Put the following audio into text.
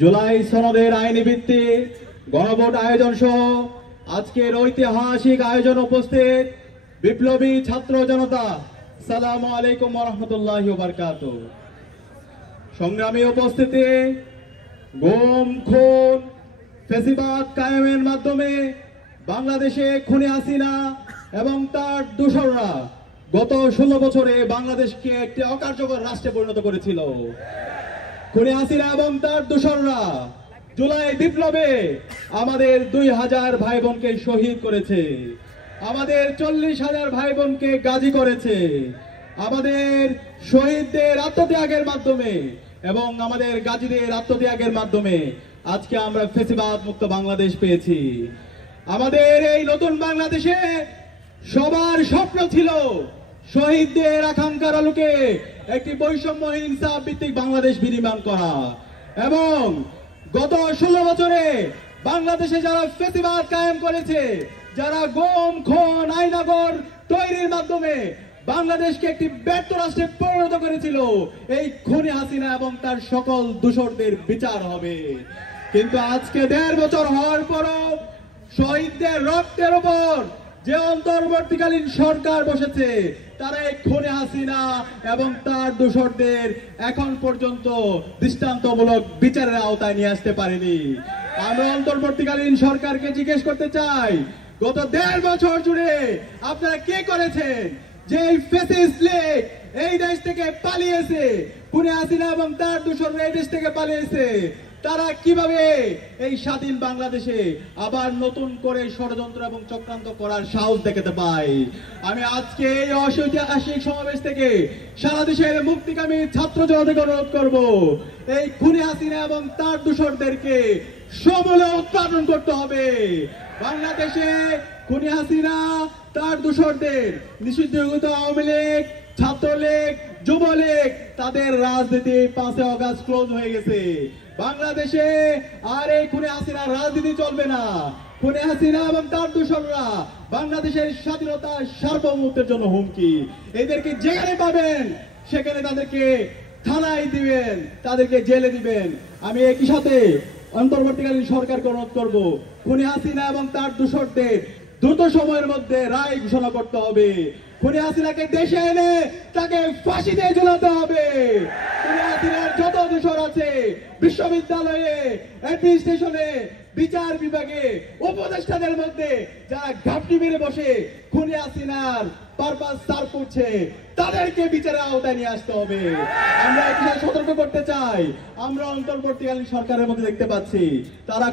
জুলাই সনদের আইনি ভিত্তি গণভোট আয়োজন সহ আজকের ঐতিহাসিক আয়োজন উপস্থিত বিপ্লবী ছাত্র জনতা, আসসালামু আলাইকুম ওয়া রাহমাতুল্লাহি ওয়া বারাকাতুহু। সংগ্রামী উপস্থিতি, গুম, খুন, ফ্যাসিবাদ কায়েমের মাধ্যমে বাংলাদেশে খুনি হাসিনা এবং তার দোসররা গত 16 বছরে বাংলাদেশকে একটি অকার্যকর রাষ্ট্রে পরিণত করেছিল। খুনি হাসিনা এবং তার দোসররা জুলাই বিপ্লবে আমাদের 2000 ভাই বোনকে শহীদ করেছে, আমাদের 40,000 ভাই বোনকে গাজী করেছে। আমাদের শহীদদের আত্মত্যাগের মাধ্যমে এবং আমাদের গাজীদের আত্মত্যাগের মাধ্যমে আজকে আমরা ফ্যাসিবাদ মুক্ত বাংলাদেশ পেয়েছি। আমাদের এই নতুন বাংলাদেশে সবার স্বপ্ন ছিল শহীদদের আকাঙ্ক্ষার আলোকে একটি বৈষম্যহীন ইনসাফ ভিত্তিক বাংলাদেশ বিনির্মাণ করা। এবং গত 16 বছরে বাংলাদেশে যারা ফ্যাসিবাদ কায়েম করেছে, যারা গুম, খুন, আইনাগর তৈরির মাধ্যমে বাংলাদেশকে একটি ব্যর্থ রাষ্ট্রে পরিণত করেছিল, এই খুনি হাসিনা এবং তার সকল দোসরদের বিচার হবে। কিন্তু আজকে 1.5 বছর হওয়ার পরও শহীদদের রক্তের উপর যে অন্তর্বর্তীকালীন সরকার বসেছে, তারা এই খুনি হাসিনা এবং তার দোসরদের এখন পর্যন্ত দৃষ্টান্তমূলক বিচারের আওতায় নিয়ে আসতে পারেনি। আমরা অন্তর্বর্তীকালীন সরকারকে জিজ্ঞেস করতে চাই, গত 1.5 বছর জুড়ে আপনারা কি করেছেন? যে ফ্যাসিস্ট লীগ এই দেশ থেকে পালিয়েছে, খুনি হাসিনা এবং তার দোসররা এই দেশ থেকে পালিয়েছে, তারা কিভাবে এই স্বাধীন বাংলাদেশে আবার নতুন করে ষড়যন্ত্র এবং চক্রান্ত করার সাহস দেখাতে পায়? আমি আজকে এই ঐতিহাসিক সমাবেশ থেকে সারা দেশের মুক্তিকামী ছাত্র জনতাকে অনুরোধ করব, এই খুনি হাসিনা এবং তার দোসরদেরকে সমূলে উৎপাদন করতে হবে। বাংলাদেশে খুনি হাসিনা, তার দোসরদের নিষিদ্ধ আওয়ামী লীগ, ছাত্রলীগ, যুবলীগ, তাদের রাজনীতি 5 আগস্ট ক্লোজ হয়ে গেছে। বাংলাদেশে আর এই খুনি হাসিনার রাজনীতি চলবে না। খুনি হাসিনা এবং তার দোসররা বাংলাদেশের স্বাধীনতা সার্বভৌমত্বের জন্য হুমকি। এদেরকে যেখানে পাবেন সেখানে তাদেরকে থানায় দিবেন, তাদেরকে জেলে দিবেন। আমি একই সাথে অন্তর্বর্তীকালীন সরকারকে অনুরোধ করব, খুনি হাসিনা এবং তার দোসরদের দ্রুত সময়ের মধ্যে রায় ঘোষণা করতে হবে। খুনি হাসিনাকে দেশে এনে তাকে ফাঁসিতে ঝুলাতে হবে। খুনি হাসিনার যত দোসর আছে বিশ্ববিদ্যালয়ে, অ্যাডমিনিস্ট্রেশনে, বিচার বিভাগে, উপদেষ্টাদের মধ্যে যারা ঘাপটি মেরে বসে খুনি হাসিনার পারপাস সার্ভ করছে, তাদেরকে বিচারের আওতায় নিয়ে আসতে হবে। আমরা এই বিষয়ে সতর্ক করতে চাই। আমরা অন্তর্বর্তীকালীন সরকারের মধ্যে দেখতে পাচ্ছি তারা